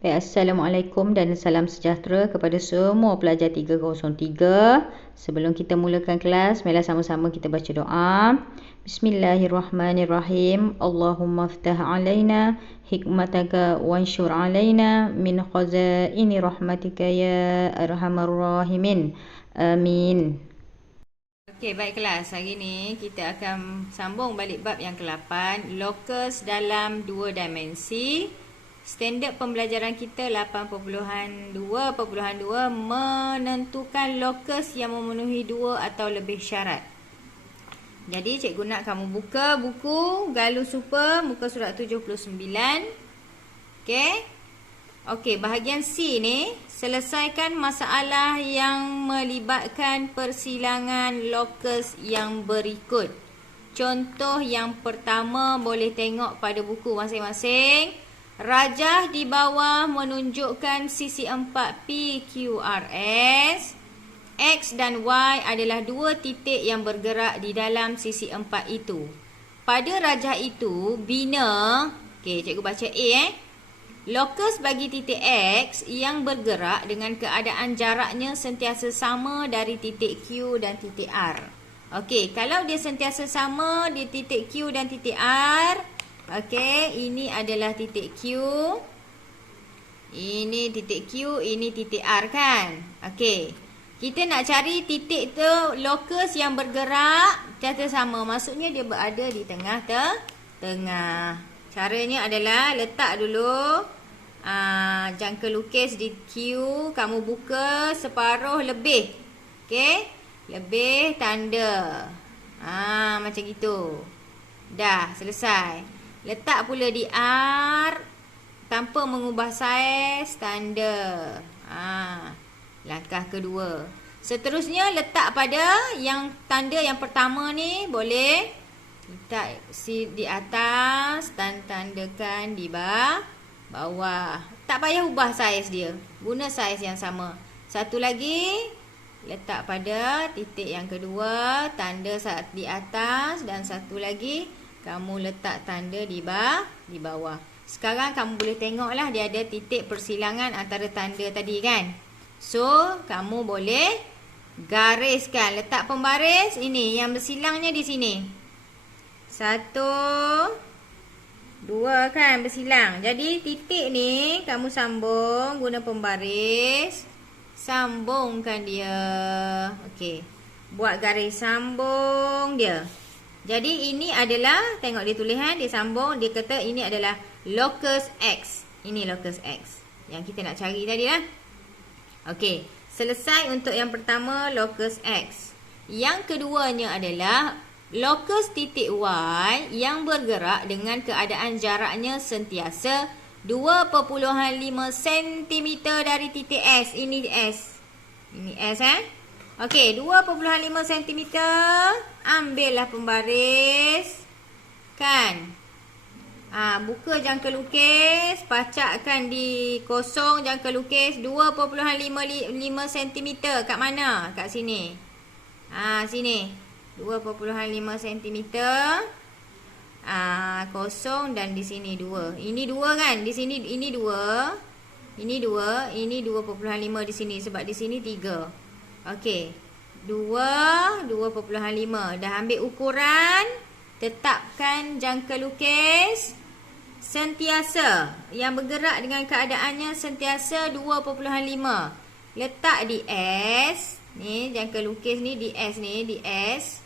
Baik, Assalamualaikum dan salam sejahtera kepada semua pelajar 303. Sebelum kita mulakan kelas, marilah sama-sama kita baca doa. Bismillahirrahmanirrahim. Allahumma ftah alaina hikmataka wanshur alaina min khazaini rahmatika ya arhamar rahimin. Amin. Okey, baik kelas. Hari ni kita akan sambung balik bab yang ke-8, locus dalam dua dimensi. Standard pembelajaran kita 8.2.2 menentukan locus yang memenuhi dua atau lebih syarat. Jadi cikgu nak kamu buka buku Galuh Super muka surat 79. Okey. Okey, bahagian C ni, selesaikan masalah yang melibatkan persilangan locus yang berikut. Contoh yang pertama boleh tengok pada buku masing-masing. Rajah di bawah menunjukkan sisi 4 PQRS. X dan Y adalah dua titik yang bergerak di dalam sisi 4 itu. Pada rajah itu, bina, okey, cikgu baca A locus bagi titik X yang bergerak dengan keadaan jaraknya sentiasa sama dari titik Q dan titik R. Okey, kalau dia sentiasa sama di titik Q dan titik R, okey, ini adalah titik Q. Ini titik Q, ini titik R kan? Okey. Kita nak cari titik tu locus yang bergerak sentiasa sama. Maksudnya dia berada di tengah. Caranya adalah letak dulu jangka lukis di Q, kamu buka separuh lebih. Okey? Lebih tanda. Macam gitu. Dah, selesai. Letak pula di R tanpa mengubah saiz tanda. Langkah kedua. Seterusnya letak pada yang tanda yang pertama ni, boleh letak di atas dan tandakan di bawah. Tak payah ubah saiz dia. Guna saiz yang sama. Satu lagi, letak pada titik yang kedua, tanda di atas, dan satu lagi kamu letak tanda di bawah. Sekarang kamu boleh tengoklah dia ada titik persilangan antara tanda tadi kan. So, kamu boleh gariskan. Letak pembaris ini yang bersilangnya di sini. 1, 2 kan bersilang. Jadi titik ni kamu sambung guna pembaris. Sambungkan dia. Okey. Buat garis sambung dia. Jadi ini adalah, tengok dia tulisan, dia sambung, dia kata ini adalah locus X. Ini locus X yang kita nak cari tadi lah. Okey, selesai untuk yang pertama, locus X. Yang keduanya adalah locus titik Y yang bergerak dengan keadaan jaraknya sentiasa 2.5 cm dari titik S. Ini S. Ini S Okey, 2.5 cm. Ambillah pembaris. Kan? Buka jangka lukis. Pacakkan di kosong jangka lukis. 2.5 cm. Kat mana? Kat sini. Sini. 2.5 cm. Kosong dan di sini 2. Ini 2 kan? Di sini ini 2. Ini 2. Ini 2.5 di sini. Sebab di sini 3. Okey. 2.5. Dah ambil ukuran. Tetapkan jangka lukis sentiasa. Yang bergerak dengan keadaannya sentiasa 2.5. Letak di S. Ni jangka lukis ni di S ni. Di S.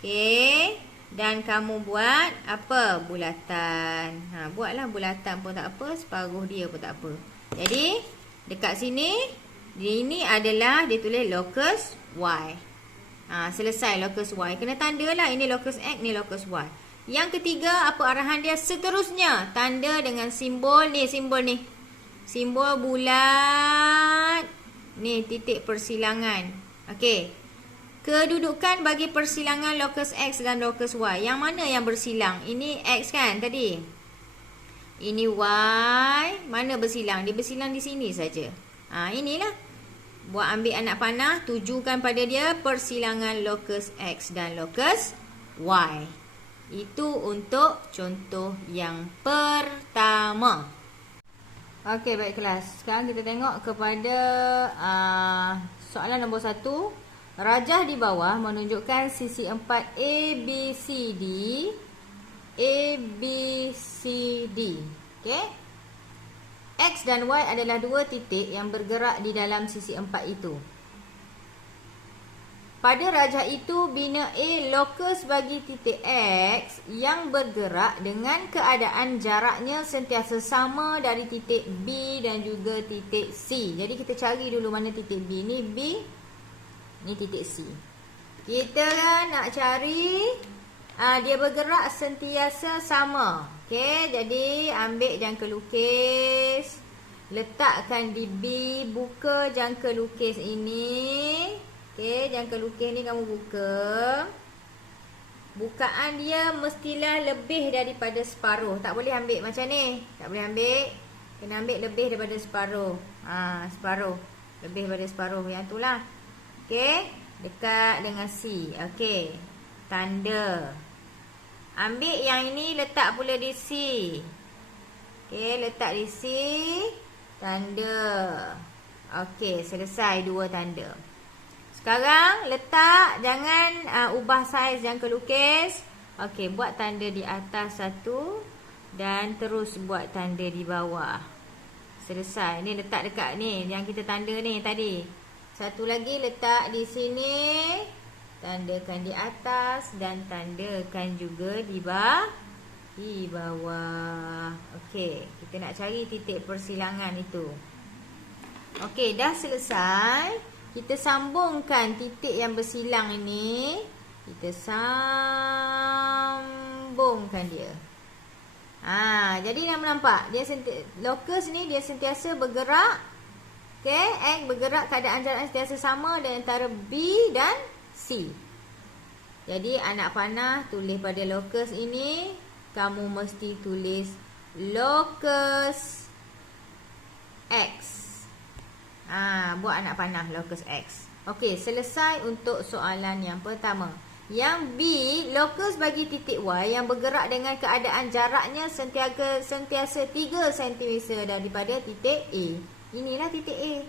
Okey. Dan kamu buat apa? Bulatan. Buatlah bulatan pun tak apa. Separuh dia pun tak apa. Jadi dekat sini, ini adalah dia tulis locus Y. Selesai locus Y. Kena tanda lah. Ini locus X, ni locus Y. Yang ketiga, apa arahan dia seterusnya? Tanda dengan simbol ni. Simbol ni. Simbol bulat. Ni titik persilangan. Okey. Kedudukan bagi persilangan locus X dan locus Y. Yang mana yang bersilang? Ini X kan tadi? Ini Y. Mana bersilang? Dia bersilang di sini saja. Inilah. Buat ambil anak panah, tujukan pada dia persilangan locus X dan locus Y. Itu untuk contoh yang pertama. Okey, baik kelas. Sekarang kita tengok kepada soalan nombor 1. Rajah di bawah menunjukkan sisi 4 ABCD. ABCD. Okey. X dan Y adalah dua titik yang bergerak di dalam sisi 4 itu. Pada rajah itu, bina A lokus bagi titik X yang bergerak dengan keadaan jaraknya sentiasa sama dari titik B dan juga titik C. Jadi kita cari dulu mana titik B. Ni B, ni titik C. Kita nak cari dia bergerak sentiasa sama. Okey, jadi ambil jangka lukis, letakkan di B, buka jangka lukis ini. Okey, jangka lukis ni kamu buka. Bukaan dia mestilah lebih daripada separuh. Tak boleh ambil macam ni. Tak boleh ambil. Kena ambil lebih daripada separuh. Separuh. Lebih daripada separuh. Yang tu lah. Okey. Dekat dengan C. Okey. Tanda. Ambil yang ini letak pula di C. Okey, letak di C. Tanda. Okey, selesai dua tanda. Sekarang letak, jangan ubah saiz jangka lukis. Okey, buat tanda di atas satu dan terus buat tanda di bawah. Selesai. Ni letak dekat ni yang kita tanda ni tadi. Satu lagi letak di sini. Tandakan di atas dan tandakan juga di bawah. Okey, kita nak cari titik persilangan itu. Okey, dah selesai. Kita sambungkan titik yang bersilang ini. Kita sambungkan dia. Jadi nampak. Dia lokus ni dia sentiasa bergerak. Okey, X bergerak keadaan jarak sentiasa sama dan antara B dan C. Jadi anak panah tulis pada lokus ini. Kamu mesti tulis lokus X. Buat anak panah lokus X. Okey, selesai untuk soalan yang pertama. Yang B, lokus bagi titik Y yang bergerak dengan keadaan jaraknya sentiasa 3 cm daripada titik A. Inilah titik A.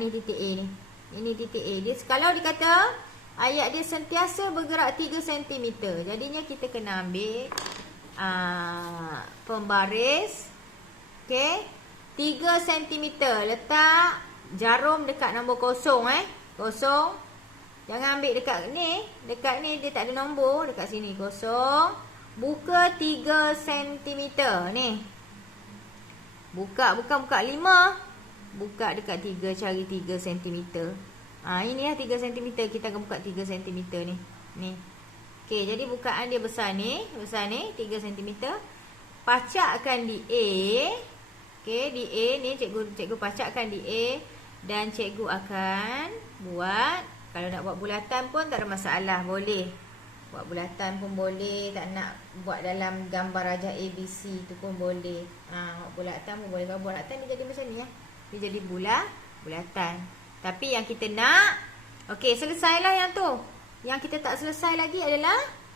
Ni titik A ni. Ini titik A. Dia kalau dikata ayat dia sentiasa bergerak 3 cm. Jadinya kita kena ambil pembaris. Okey. 3 cm. Letak jarum dekat nombor kosong. Kosong. Jangan ambil dekat ni. Dekat ni dia tak ada nombor. Dekat sini kosong. Buka 3 cm. Ni. Bukan buka 5. Buka dekat 3. Cari 3 cm. Ini lah 3 cm. Kita akan buka 3 cm ni. Ni. Okey, jadi bukaan dia besar ni. Besar ni 3 cm. Pacakkan di A. Okey, di A ni cikgu pacakkan di A dan cikgu akan buat, kalau nak buat bulatan pun tak ada masalah, boleh. Buat bulatan pun boleh, tak nak buat dalam gambar rajah ABC tu pun boleh. Buat bulatan pun boleh. Kalau bulatan dia jadi macam ni Dia jadi bulatan. Tapi yang kita nak, okey, selesailah yang tu. Yang kita tak selesai lagi adalah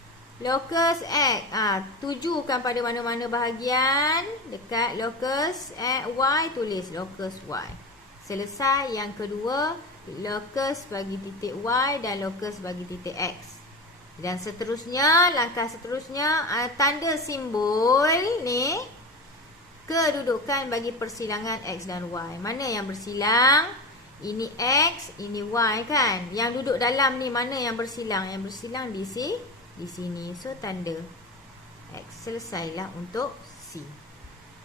lokus X. Tujukan pada mana-mana bahagian. Dekat lokus Y, tulis lokus Y. Selesai yang kedua, lokus bagi titik Y dan lokus bagi titik X. Dan seterusnya, langkah seterusnya, tanda simbol ni, kedudukan bagi persilangan X dan Y. Mana yang bersilang? Ini X, ini Y kan? Yang duduk dalam ni mana yang bersilang? Yang bersilang di sini. So tanda X. Selesailah untuk C.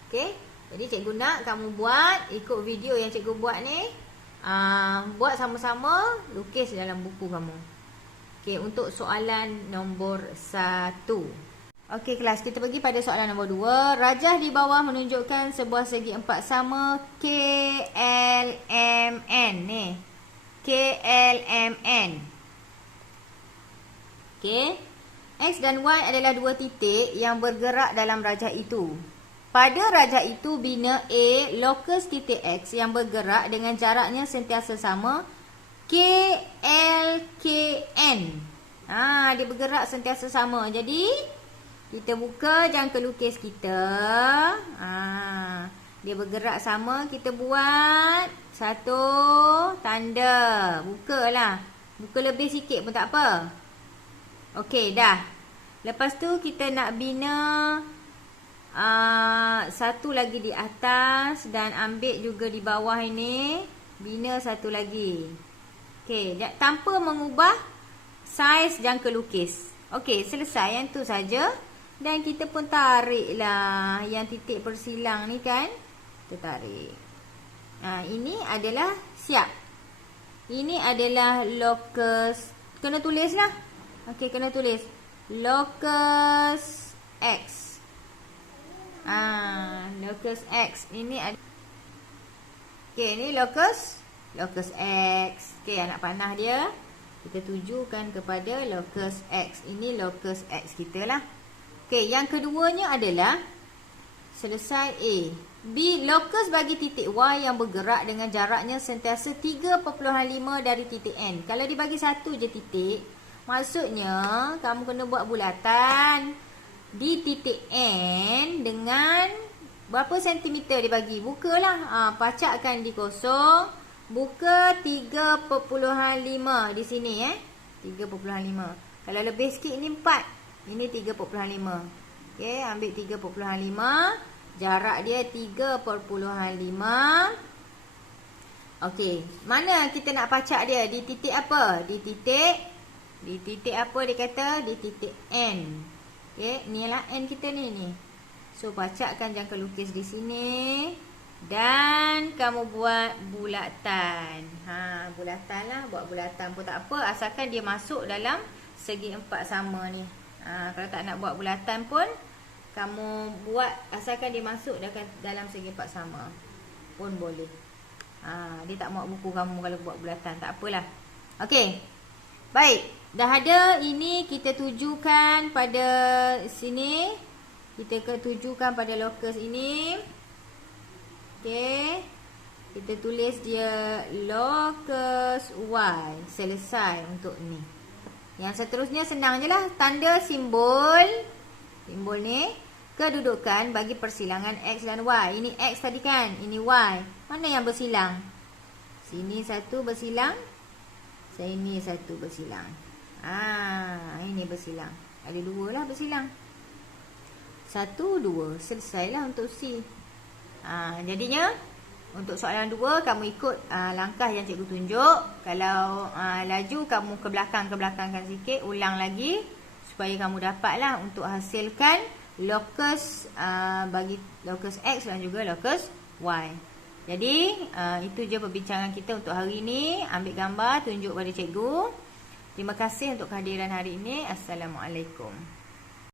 Okey. Jadi cikgu nak kamu buat ikut video yang cikgu buat ni. Buat sama-sama, lukis dalam buku kamu. Okey, untuk soalan nombor 1. Okey kelas, kita pergi pada soalan nombor 2. Rajah di bawah menunjukkan sebuah segi empat sama KLMN ni. KLMN. Okey. X dan Y adalah dua titik yang bergerak dalam rajah itu. Pada rajah itu, bina A lokus titik X yang bergerak dengan jaraknya sentiasa sama KLKN. Dia bergerak sentiasa sama. Jadi, kita buka jangka lukis kita. dia bergerak sama, kita buat satu tanda. Buka lah. Buka lebih sikit pun tak apa. Okey, dah. Lepas tu kita nak bina satu lagi di atas dan ambil juga di bawah ini. Bina satu lagi. Okey, tanpa mengubah saiz jangka lukis. Okey, selesai yang tu saja. Dan kita pun tariklah yang titik persilang ni kan. Kita tarik. Ini adalah siap. Ini adalah locus. Kena tulis lah. Okey, kena tulis. Locus X. Locus X. Ini ada. Okey, ini locus X. Okey, anak panah dia. Kita tujukan kepada locus X. Ini locus X kita lah. Okey, yang keduanya adalah selesai A. B, locus bagi titik Y yang bergerak dengan jaraknya sentiasa 3.5 dari titik N. Kalau dibagi satu je titik, maksudnya kamu kena buat bulatan di titik N dengan berapa sentimeter dibagi. Bukalah. Pacakkan di kosong. Buka 3.5 di sini 3.5. Kalau lebih sikit ini 4. Ini 3.5. Okey, ambil 3.5. Jarak dia 3.5. Okey, mana kita nak pacak dia? Di titik apa? Di titik apa dia kata? Di titik N. Okey, inilah N kita ni. So pacakkan jangka lukis di sini. Dan kamu buat bulatan. Bulatan lah. Buat bulatan pun tak apa. Asalkan dia masuk dalam segi 4 sama ni. Kalau tak nak buat bulatan pun, kamu buat asalkan dia masuk dalam segi 4 sama pun boleh. Dia tak mau buku kamu kalau buat bulatan. Tak apalah. Okey. Baik. Dah ada. Ini kita tujukan pada sini. Kita tujukan pada locus ini. Okey. Kita tulis dia locus Y. Selesai untuk ni. Yang seterusnya senang je lah. Tanda simbol ni. Kedudukan bagi persilangan X dan Y. Ini X tadi kan. Ini Y. Mana yang bersilang? Sini satu bersilang. Sini satu bersilang. Ini bersilang. Ada dua lah bersilang. 1, 2. Selesailah untuk C. Jadinya untuk soalan 2 kamu ikut langkah yang cikgu tunjuk. Kalau laju kamu ke belakangkan sikit, ulang lagi supaya kamu dapatlah untuk hasilkan locus bagi locus X dan juga locus Y. Jadi itu je perbincangan kita untuk hari ini. Ambil gambar, tunjuk pada cikgu. Terima kasih untuk kehadiran hari ini. Assalamualaikum.